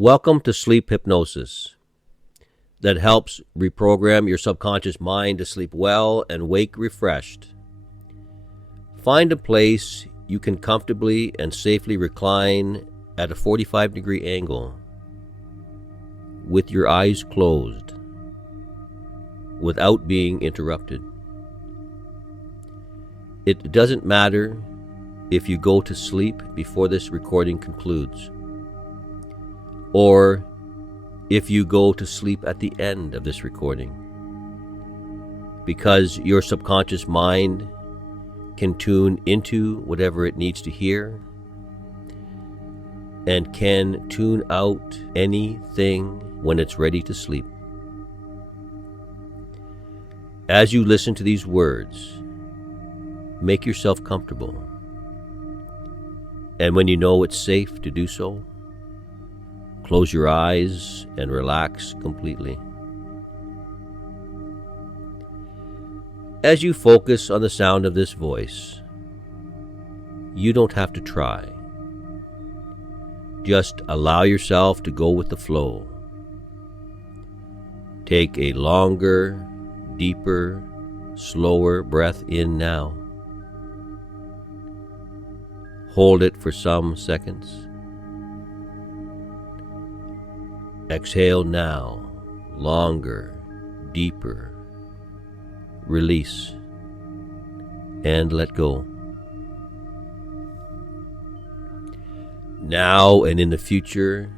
Welcome to Sleep Hypnosis that helps reprogram your subconscious mind to sleep well and wake refreshed. Find a place you can comfortably and safely recline at a 45-degree angle with your eyes closed without being interrupted. It doesn't matter if you go to sleep before this recording concludes, or if you go to sleep at the end of this recording, because your subconscious mind can tune into whatever it needs to hear and can tune out anything when it's ready to sleep. As you listen to these words, make yourself comfortable, and when you know it's safe to do so, close your eyes and relax completely. As you focus on the sound of this voice, you don't have to try. Just allow yourself to go with the flow. Take a longer, deeper, slower breath in now. Hold it for some seconds. Exhale now, longer, deeper. Release and let go. Now and in the future,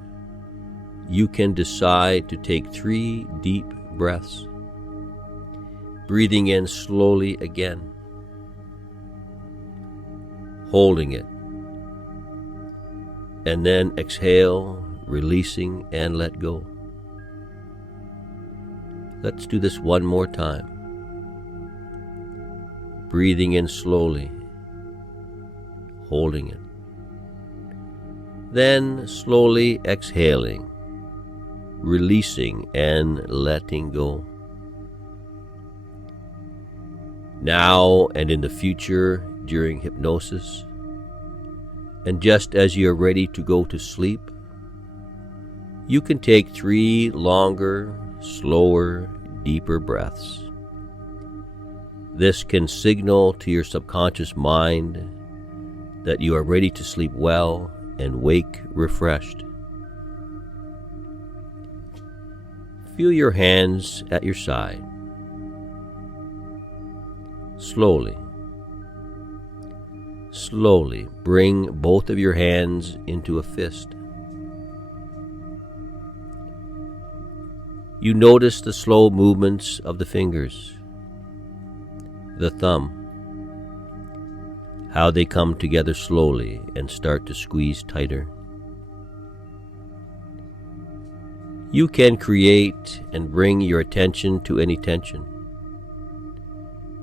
you can decide to take 3 deep breaths, breathing in slowly again, holding it, and then exhale, releasing and let go. Let's do this one more time. Breathing in slowly, holding it, then slowly exhaling, releasing and letting go. Now and in the future during hypnosis, and just as you're ready to go to sleep, you can take 3 longer, slower, deeper breaths. This can signal to your subconscious mind that you are ready to sleep well and wake refreshed. Feel your hands at your side. Slowly bring both of your hands into a fist. You notice the slow movements of the fingers, the thumb, how they come together slowly and start to squeeze tighter. You can create and bring your attention to any tension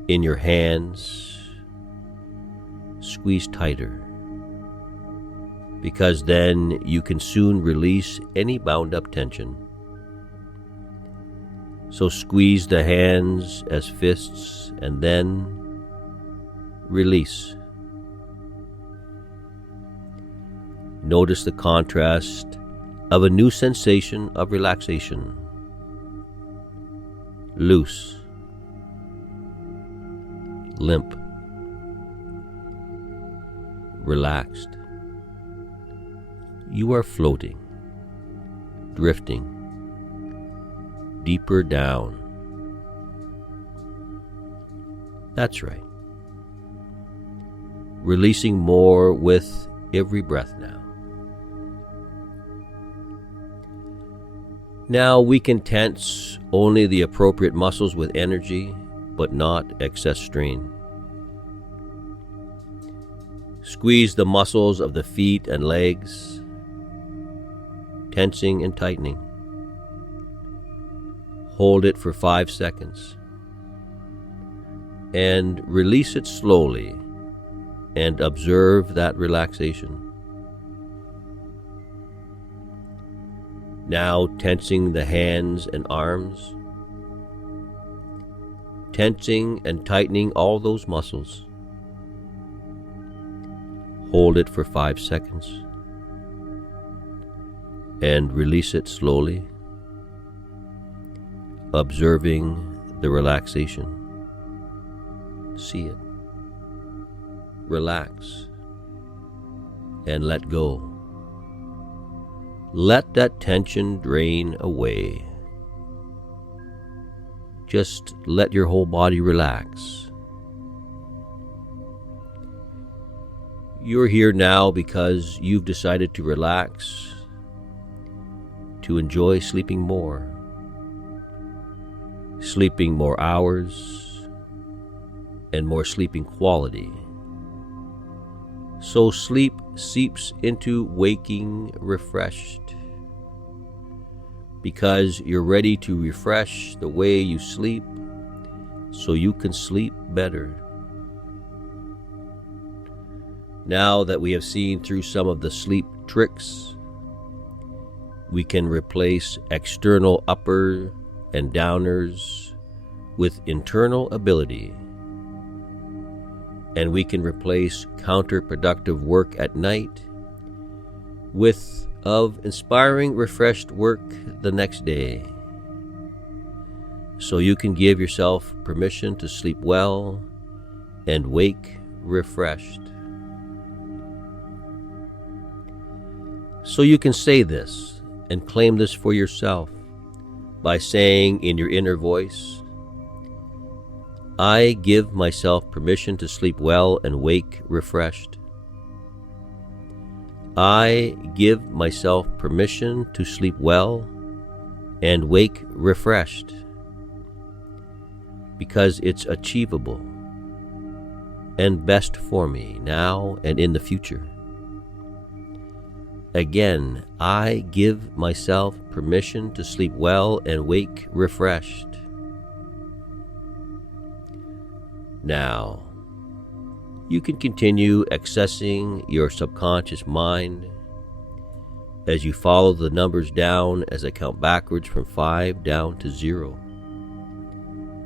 in your hands. Squeeze tighter, because then you can soon release any bound up tension. So squeeze the hands as fists and then release. Notice the contrast of a new sensation of relaxation. Loose, limp, relaxed. You are floating, drifting deeper down. That's right. Releasing more with every breath now. Now we can tense only the appropriate muscles with energy, but not excess strain. Squeeze the muscles of the feet and legs, tensing and tightening. Hold it for 5 seconds and release it slowly and observe that relaxation. Now tensing the hands and arms, tensing and tightening all those muscles. Hold it for 5 seconds. and release it slowly, observing the relaxation. See it. Relax and let go. Let that tension drain away. Just let your whole body relax. You're here now because you've decided to relax, to enjoy sleeping more hours, and more sleeping quality. So sleep seeps into waking refreshed, because you're ready to refresh the way you sleep so you can sleep better. Now that we have seen through some of the sleep tricks, we can replace external upper and downers with internal ability. And we can replace counterproductive work at night with of inspiring, refreshed work the next day. So you can give yourself permission to sleep well and wake refreshed. So you can say this and claim this for yourself by saying in your inner voice, I give myself permission to sleep well and wake refreshed. I give myself permission to sleep well and wake refreshed, because it's achievable and best for me now and in the future. Again, I give myself permission to sleep well and wake refreshed. Now, you can continue accessing your subconscious mind as you follow the numbers down as I count backwards from 5 down to 0.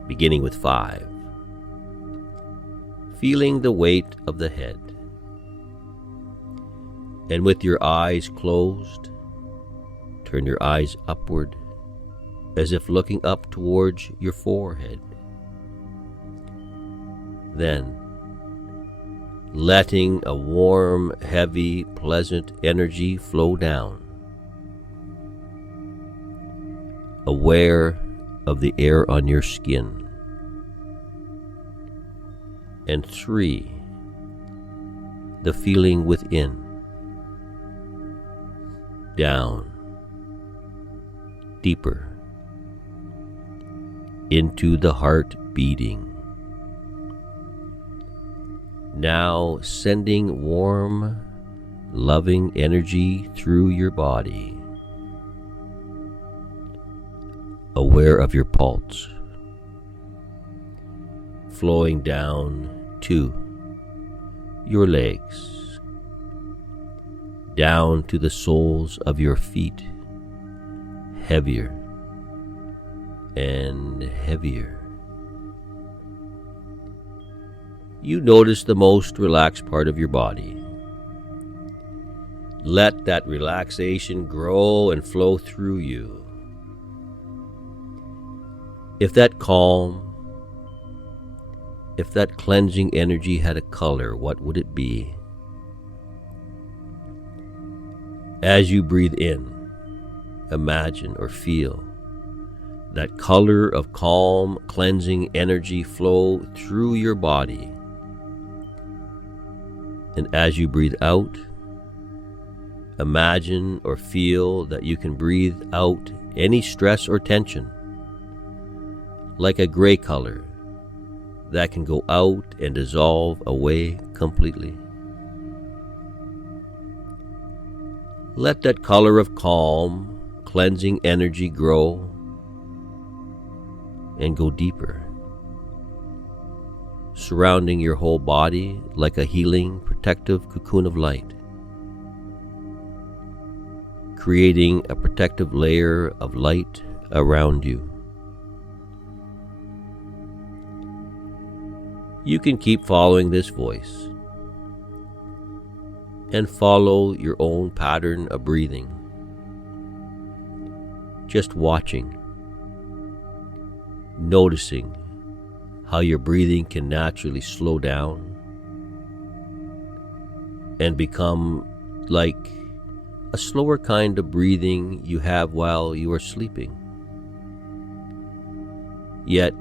Beginning with 5. Feeling the weight of the head. And with your eyes closed, turn your eyes upward as if looking up towards your forehead. Then, letting a warm, heavy, pleasant energy flow down. Aware of the air on your skin. And 3, the feeling within. Down, deeper, into the heart beating. Now sending warm, loving energy through your body. Aware of your pulse, flowing down to your legs, down to the soles of your feet, heavier and heavier. You notice the most relaxed part of your body. Let that relaxation grow and flow through you. If that calm, if that cleansing energy had a color, what would it be? As you breathe in, imagine or feel that color of calm, cleansing energy flow through your body. And as you breathe out, imagine or feel that you can breathe out any stress or tension, like a gray color that can go out and dissolve away completely. Let that color of calm, cleansing energy grow and go deeper, surrounding your whole body like a healing, protective cocoon of light, creating a protective layer of light around you. You can keep following this voice and follow your own pattern of breathing. just watching, noticing how your breathing can naturally slow down and become like a slower kind of breathing you have while you are sleeping. Yet,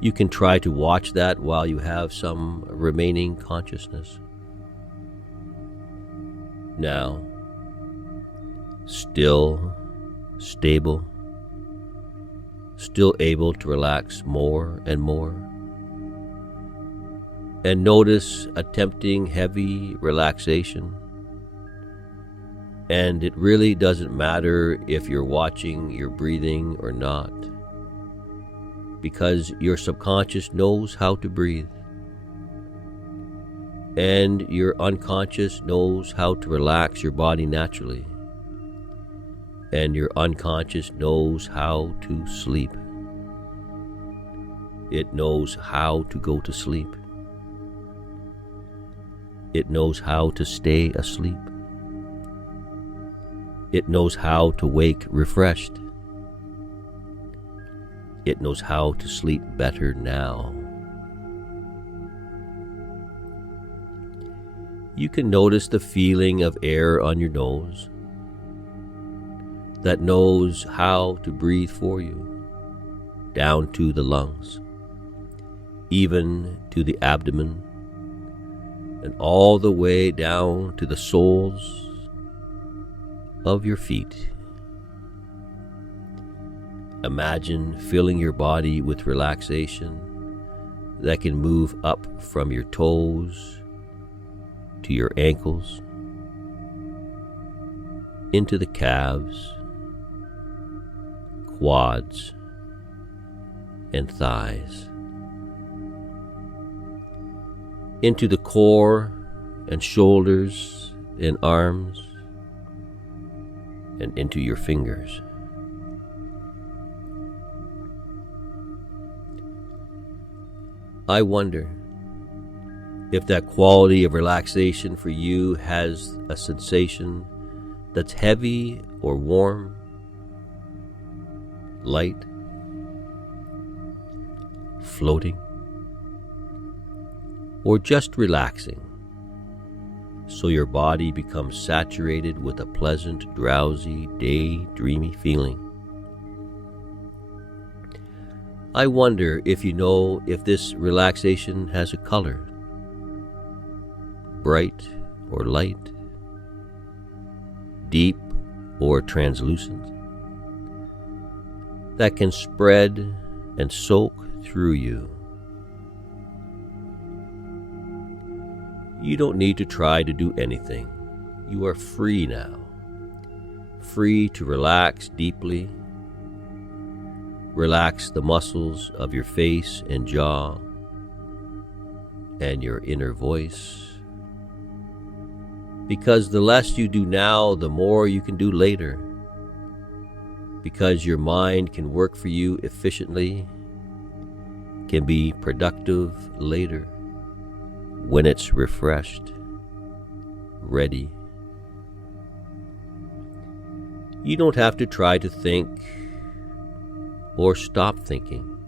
you can try to watch that while you have some remaining consciousness. Now, still, stable, still able to relax more and more. And notice attempting heavy relaxation. And it really doesn't matter if you're watching your breathing or not, because your subconscious knows how to breathe. And your unconscious knows how to relax your body naturally. And your unconscious knows how to sleep. It knows how to go to sleep. It knows how to stay asleep. It knows how to wake refreshed. It knows how to sleep better now. You can notice the feeling of air on your nose that knows how to breathe for you, down to the lungs, even to the abdomen, and all the way down to the soles of your feet. Imagine filling your body with relaxation that can move up from your toes to your ankles, into the calves, quads, and thighs, into the core and shoulders and arms, and into your fingers. I wonder if that quality of relaxation for you has a sensation that's heavy or warm, light, floating, or just relaxing, so your body becomes saturated with a pleasant, drowsy, daydreamy feeling. I wonder if you know if this relaxation has a color, bright or light, deep or translucent, that can spread and soak through you. You don't need to try to do anything. You are free now, free to relax deeply. Relax the muscles of your face and jaw and your inner voice, because the less you do now, the more you can do later, because your mind can work for you efficiently, can be productive later when it's refreshed, ready. You don't have to try to think or stop thinking.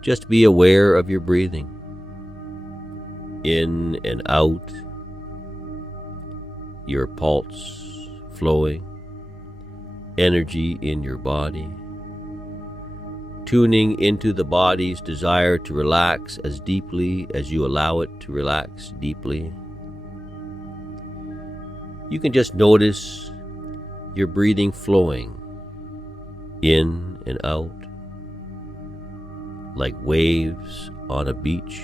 Just be aware of your breathing, in and out, your pulse flowing, energy in your body, tuning into the body's desire to relax as deeply as you allow it to relax deeply. You can just notice your breathing flowing in and out, like waves on a beach,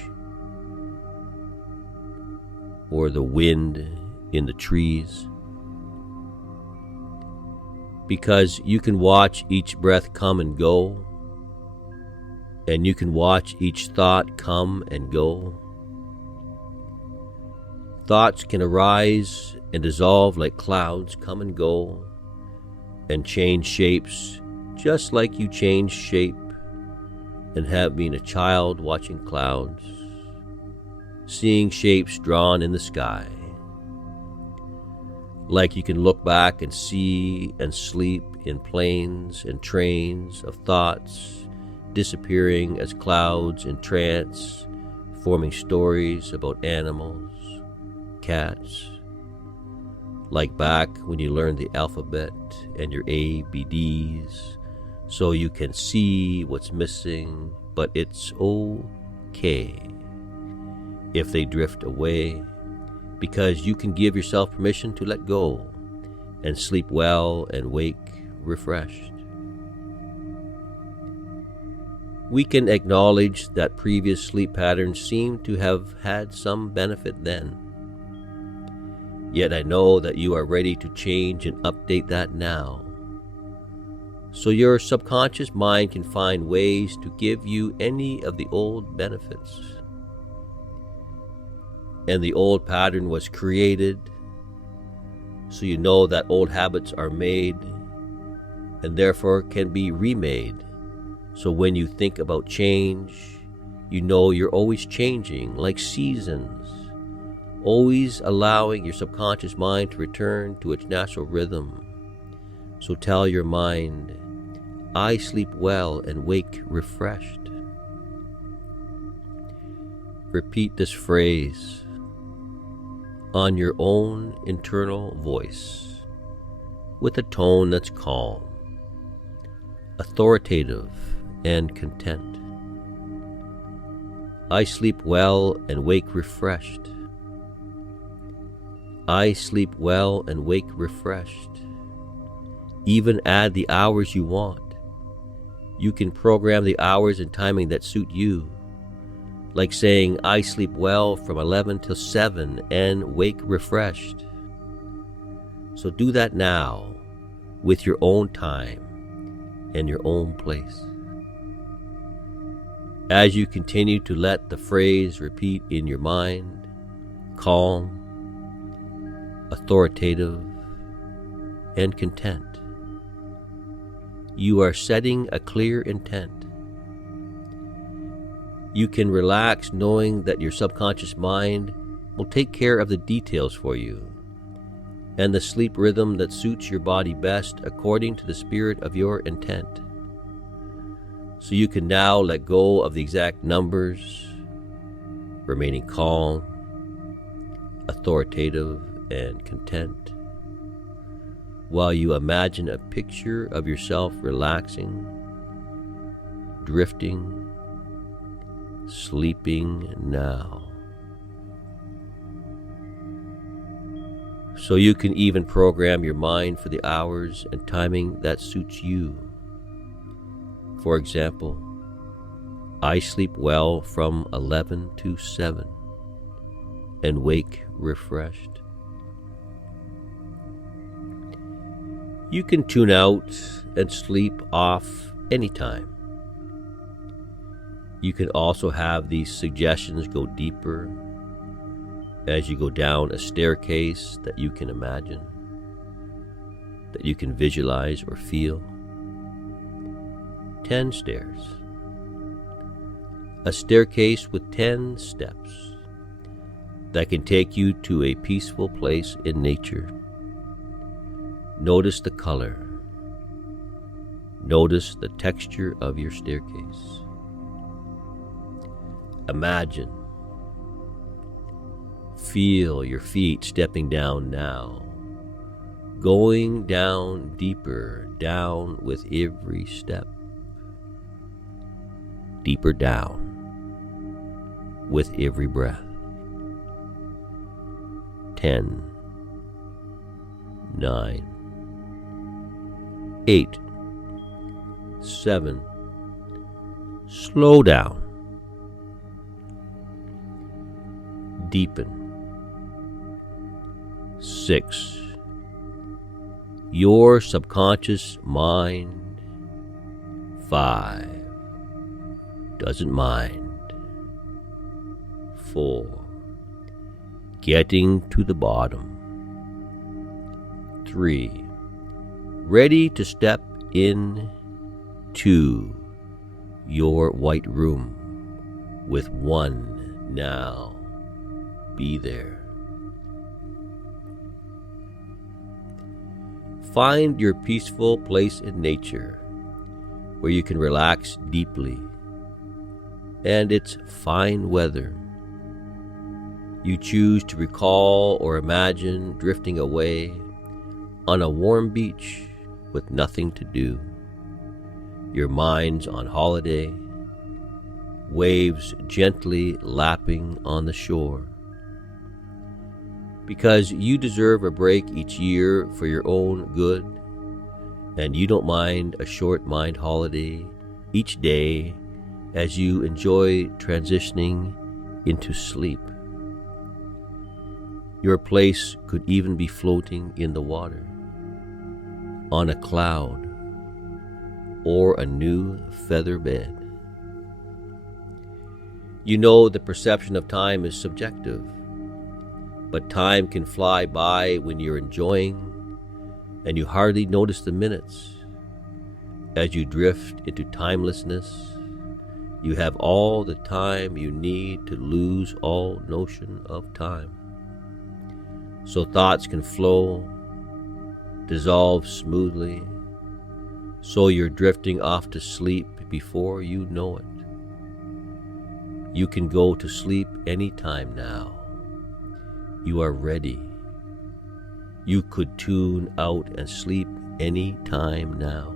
or the wind in the trees, because you can watch each breath come and go, and you can watch each thought come and go. Thoughts can arise and dissolve like clouds, come and go, and change shapes just like you change shape and have been a child watching clouds, seeing shapes drawn in the sky. Like you can look back and see and sleep in planes and trains of thoughts, disappearing as clouds in trance, forming stories about animals, cats, like back when you learned the alphabet and your ABDs, so you can see what's missing, but it's okay if they drift away, because you can give yourself permission to let go and sleep well and wake refreshed. We can acknowledge that previous sleep patterns seem to have had some benefit then. Yet I know that you are ready to change and update that now. So your subconscious mind can find ways to give you any of the old benefits. And the old pattern was created, so you know that old habits are made and therefore can be remade. So when you think about change, you know you're always changing, like seasons, always allowing your subconscious mind to return to its natural rhythm. So tell your mind, I sleep well and wake refreshed. Repeat this phrase on your own internal voice with a tone that's calm, authoritative, and content. I sleep well and wake refreshed. I sleep well and wake refreshed. Even add the hours you want. You can program the hours and timing that suit you, like saying, I sleep well from 11 till 7 and wake refreshed. So do that now with your own time and your own place. As you continue to let the phrase repeat in your mind, calm, authoritative, and content, you are setting a clear intent. You can relax knowing that your subconscious mind will take care of the details for you and the sleep rhythm that suits your body best according to the spirit of your intent. So you can now let go of the exact numbers, remaining calm, authoritative, and content, while you imagine a picture of yourself relaxing, drifting, sleeping now. So you can even program your mind for the hours and timing that suits you. For example, I sleep well from 11 to 7 and wake refreshed. You can tune out and sleep off anytime. You can also have these suggestions go deeper as you go down a staircase that you can imagine, that you can visualize or feel. 10 stairs. A staircase with 10 steps that can take you to a peaceful place in nature. Notice the color. Notice the texture of your staircase. Imagine. Feel your feet stepping down now, going down deeper, down with every step. Deeper down with every breath. 10, 9, 8, 7. Slow down. Deepen. 6. Your subconscious mind. 5. Doesn't mind. 4. Getting to the bottom. 3. Ready to step in to your white room with 1 now. Be there. Find your peaceful place in nature where you can relax deeply, and it's fine weather. You choose to recall or imagine drifting away on a warm beach with nothing to do. Your mind's on holiday, waves gently lapping on the shore. Because you deserve a break each year for your own good, and you don't mind a short mind holiday each day as you enjoy transitioning into sleep. Your place could even be floating in the water, on a cloud, or a new feather bed. You know the perception of time is subjective, but time can fly by when you're enjoying, and you hardly notice the minutes. As you drift into timelessness, you have all the time you need to lose all notion of time. So thoughts can flow, dissolve smoothly, so you're drifting off to sleep before you know it. You can go to sleep anytime now. You are ready. You could tune out and sleep any time now.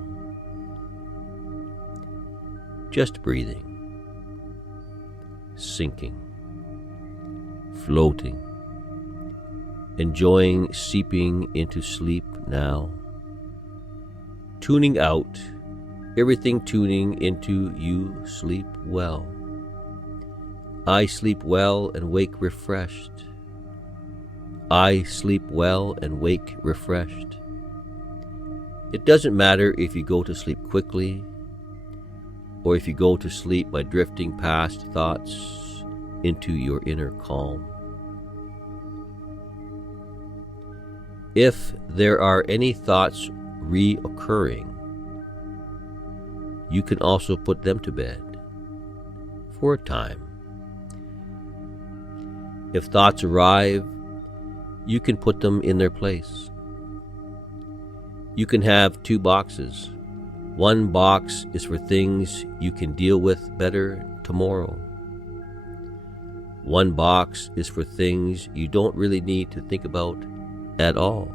Just breathing, sinking, floating, enjoying seeping into sleep now. Tuning out, everything tuning into you sleep well. I sleep well and wake refreshed. I sleep well and wake refreshed. It doesn't matter if you go to sleep quickly or if you go to sleep by drifting past thoughts into your inner calm. If there are any thoughts reoccurring, you can also put them to bed for a time. If thoughts arrive, you can put them in their place. You can have two boxes. One box is for things you can deal with better tomorrow. One box is for things you don't really need to think about at all.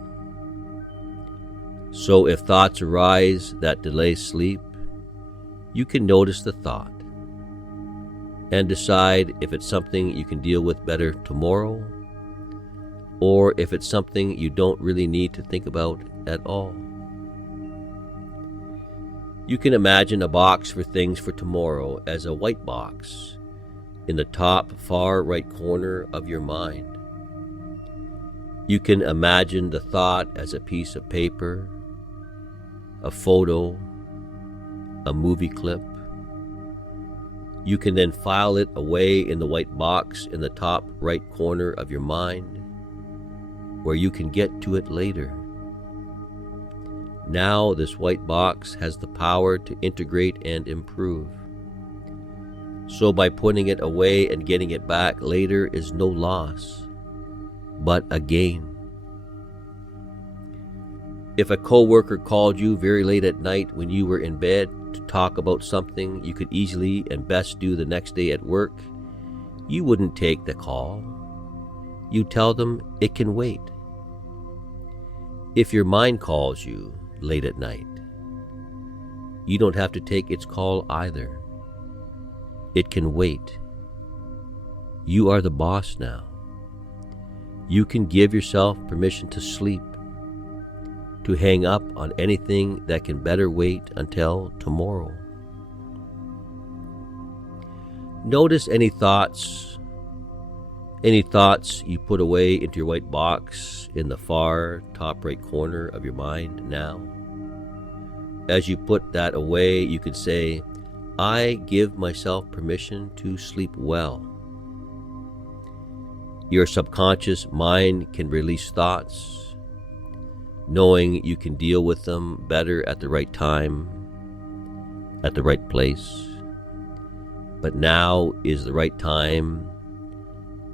So if thoughts arise that delay sleep, you can notice the thought and decide if it's something you can deal with better tomorrow, or if it's something you don't really need to think about at all. You can imagine a box for things for tomorrow as a white box in the top far right corner of your mind. You can imagine the thought as a piece of paper, a photo, a movie clip. You can then file it away in the white box in the top right corner of your mind, where you can get to it later. Now this white box has the power to integrate and improve. So by putting it away and getting it back later is no loss, but a gain. If a coworker called you very late at night when you were in bed to talk about something you could easily and best do the next day at work, you wouldn't take the call. You tell them it can wait. If your mind calls you late at night, you don't have to take its call either. It can wait. You are the boss now. You can give yourself permission to sleep, to hang up on anything that can better wait until tomorrow. Notice any thoughts you put away into your white box in the far top right corner of your mind now. As you put that away, you can say, I give myself permission to sleep well. Your subconscious mind can release thoughts, knowing you can deal with them better at the right time, at the right place. But now is the right time,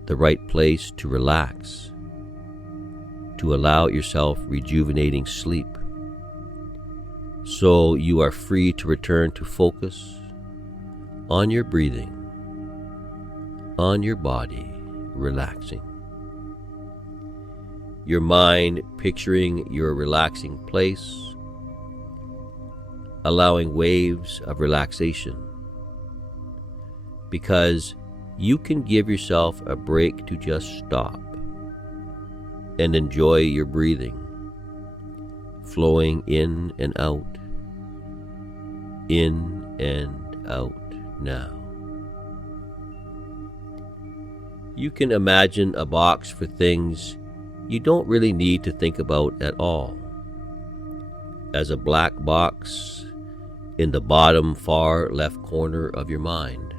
the right place to relax, to allow yourself rejuvenating sleep. so you are free to return to focus on your breathing, on your body relaxing. Your mind picturing your relaxing place, allowing waves of relaxation, because you can give yourself a break to just stop and enjoy your breathing, flowing in and out now. You can imagine a box for things you don't really need to think about at all, as a black box in the bottom far left corner of your mind.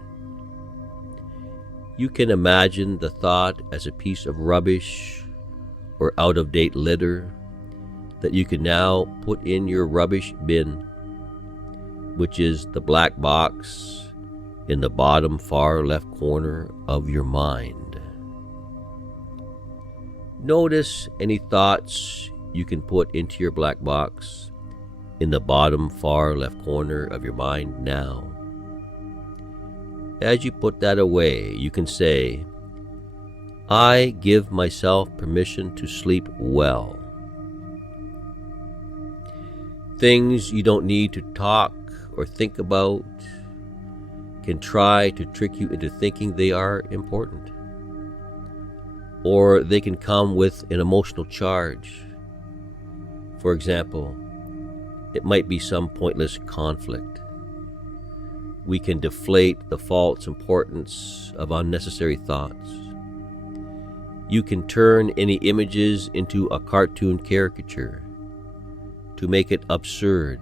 You can imagine the thought as a piece of rubbish or out-of-date litter that you can now put in your rubbish bin, which is the black box in the bottom far left corner of your mind. Notice any thoughts you can put into your black box in the bottom far left corner of your mind now. As you put that away, you can say, I give myself permission to sleep well. Things you don't need to talk or think about can try to trick you into thinking they are important. Or they can come with an emotional charge. For example, it might be some pointless conflict. We can deflate the false importance of unnecessary thoughts. You can turn any images into a cartoon caricature to make it absurd.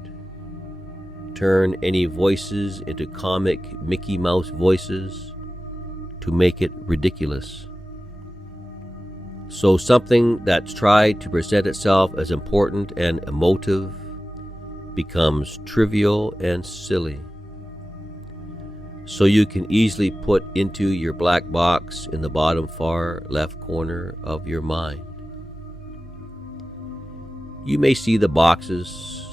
Turn any voices into comic Mickey Mouse voices to make it ridiculous. So something that's tried to present itself as important and emotive becomes trivial and silly. So you can easily put into your black box in the bottom far left corner of your mind. You may see the boxes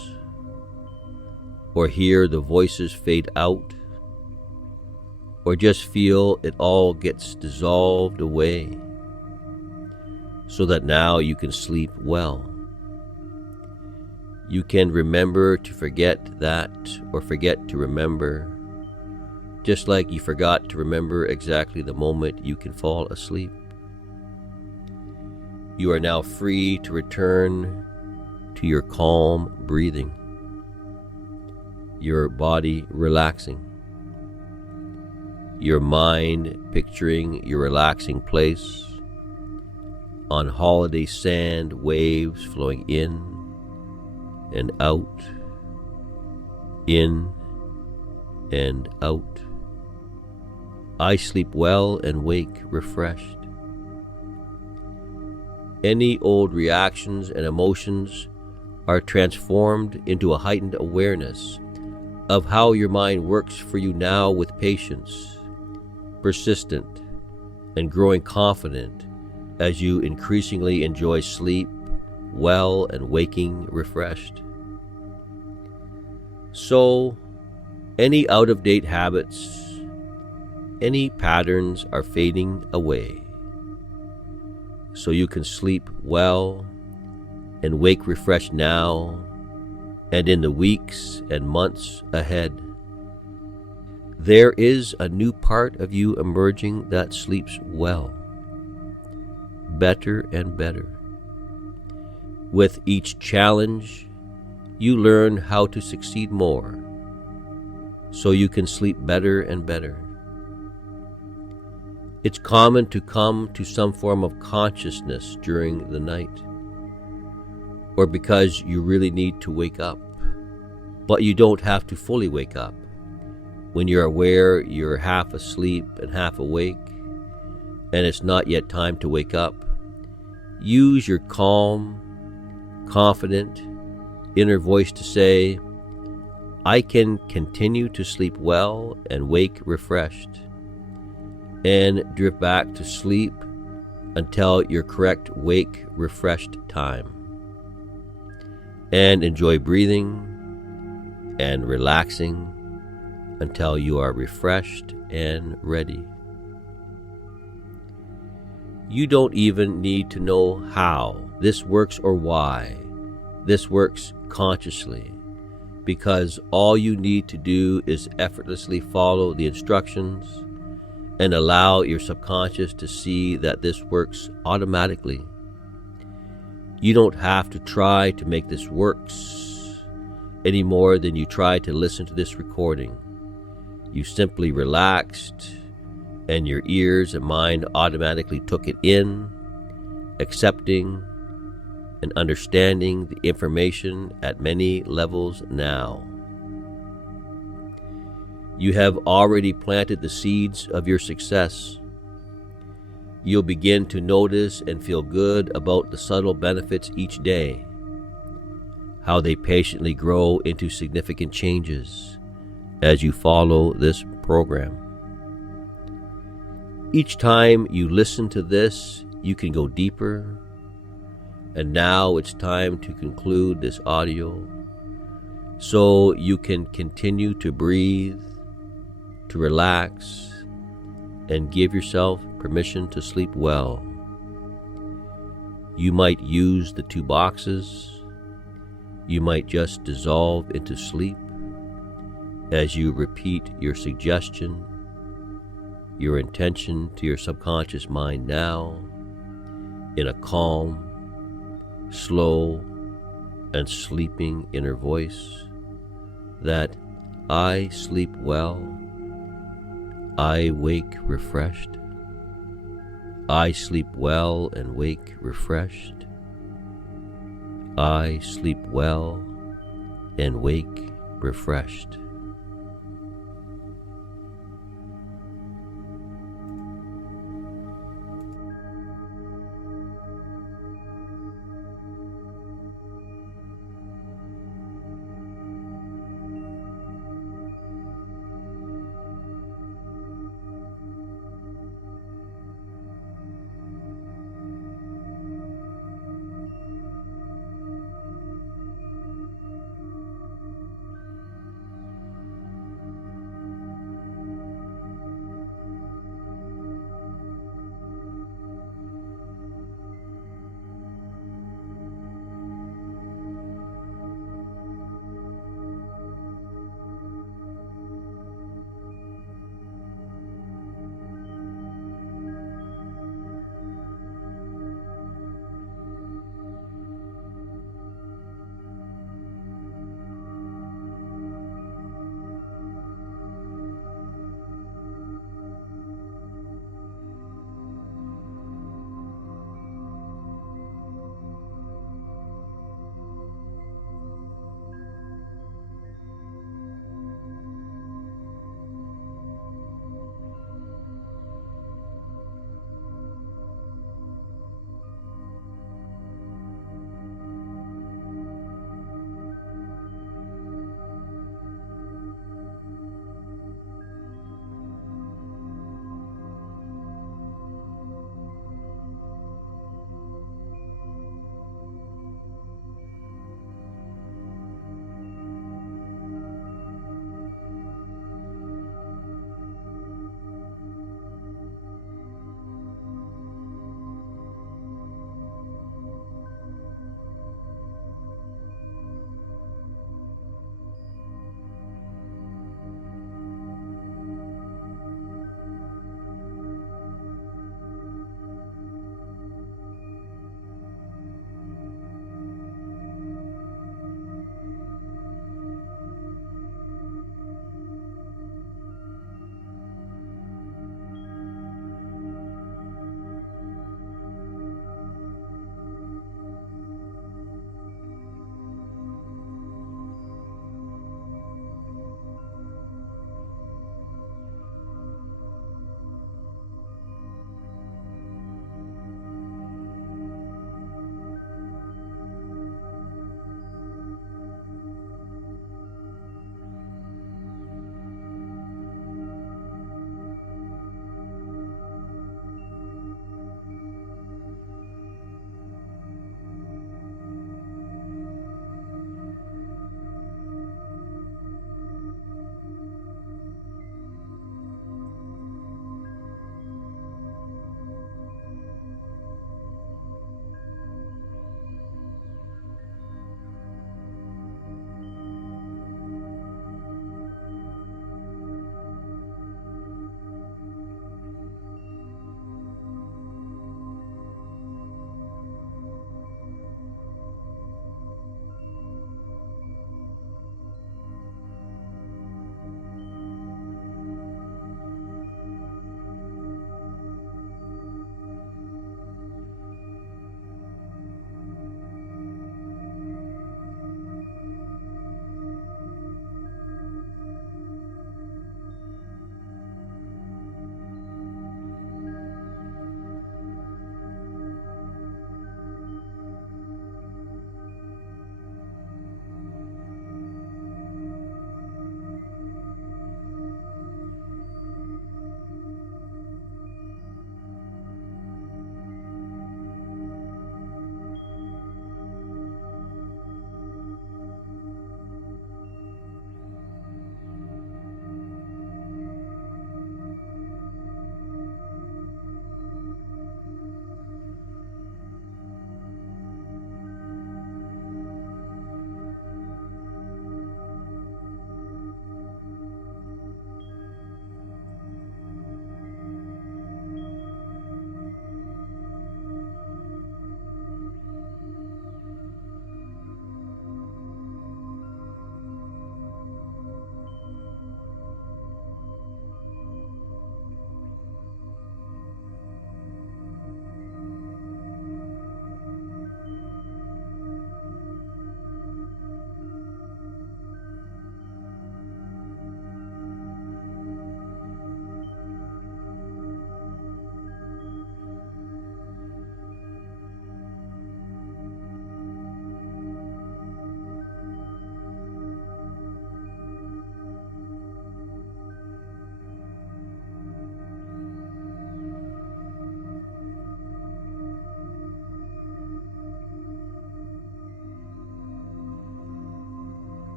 or hear the voices fade out, or just feel it all gets dissolved away, so that now you can sleep well. You can remember to forget that, or forget to remember, just like you forgot to remember exactly the moment you can fall asleep. You are now free to return to your calm breathing, your body relaxing, your mind picturing your relaxing place on holiday sand waves flowing in and out, in and out. I sleep well and wake refreshed. Any old reactions and emotions are transformed into a heightened awareness of how your mind works for you now, with patience, persistent, and growing confident as you increasingly enjoy sleep well and waking refreshed. So, any out-of-date habits, any patterns are fading away, so you can sleep well and wake refreshed now and in the weeks and months ahead. There is a new part of you emerging that sleeps well, better and better. With each challenge, you learn how to succeed more, so you can sleep better and better. It's common to come to some form of consciousness during the night, or because you really need to wake up, but you don't have to fully wake up. When you're aware you're half asleep and half awake, and it's not yet time to wake up, use your calm, confident inner voice to say, I can continue to sleep well and wake refreshed, and drift back to sleep until your correct wake refreshed time. And enjoy breathing and relaxing until you are refreshed and ready. You don't even need to know how this works or why this works consciously, because all you need to do is effortlessly follow the instructions and allow your subconscious to see that this works automatically. You don't have to try to make this works any more than you try to listen to this recording. You simply relaxed, and your ears and mind automatically took it in, accepting and understanding the information at many levels now. You have already planted the seeds of your success. You'll begin to notice and feel good about the subtle benefits each day, how they patiently grow into significant changes as you follow this program. Each time you listen to this, you can go deeper. And now it's time to conclude this audio so you can continue to breathe, to relax, and give yourself permission to sleep well. You might use the 2 boxes. You might just dissolve into sleep as you repeat your suggestion, your intention to your subconscious mind now in a calm, slow, and sleeping inner voice that I sleep well, I wake refreshed. I sleep well and wake refreshed. I sleep well and wake refreshed.